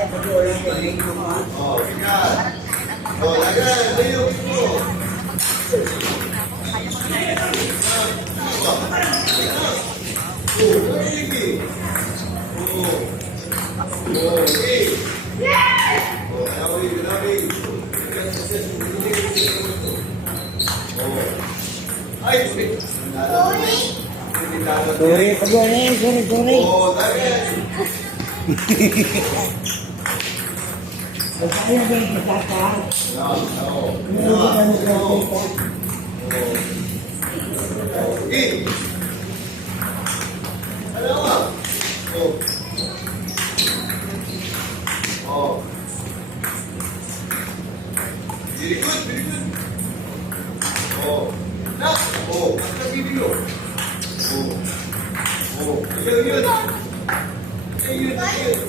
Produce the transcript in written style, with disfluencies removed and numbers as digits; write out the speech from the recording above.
Oh, ganyan. Oh, lagay. Layo mo. Oh, lagi. Oh. Oh, okay. Oh, lagi, lagi. Oh. Ay, sorry. Sorry, sorry. Oh, lagi. Kaya din kita ka. Okay. Ano nga? Oh. Oh. Very good, very good. Oh. Nak. Oh, ang video. Oh. Oh. Yun. Yun. Very good.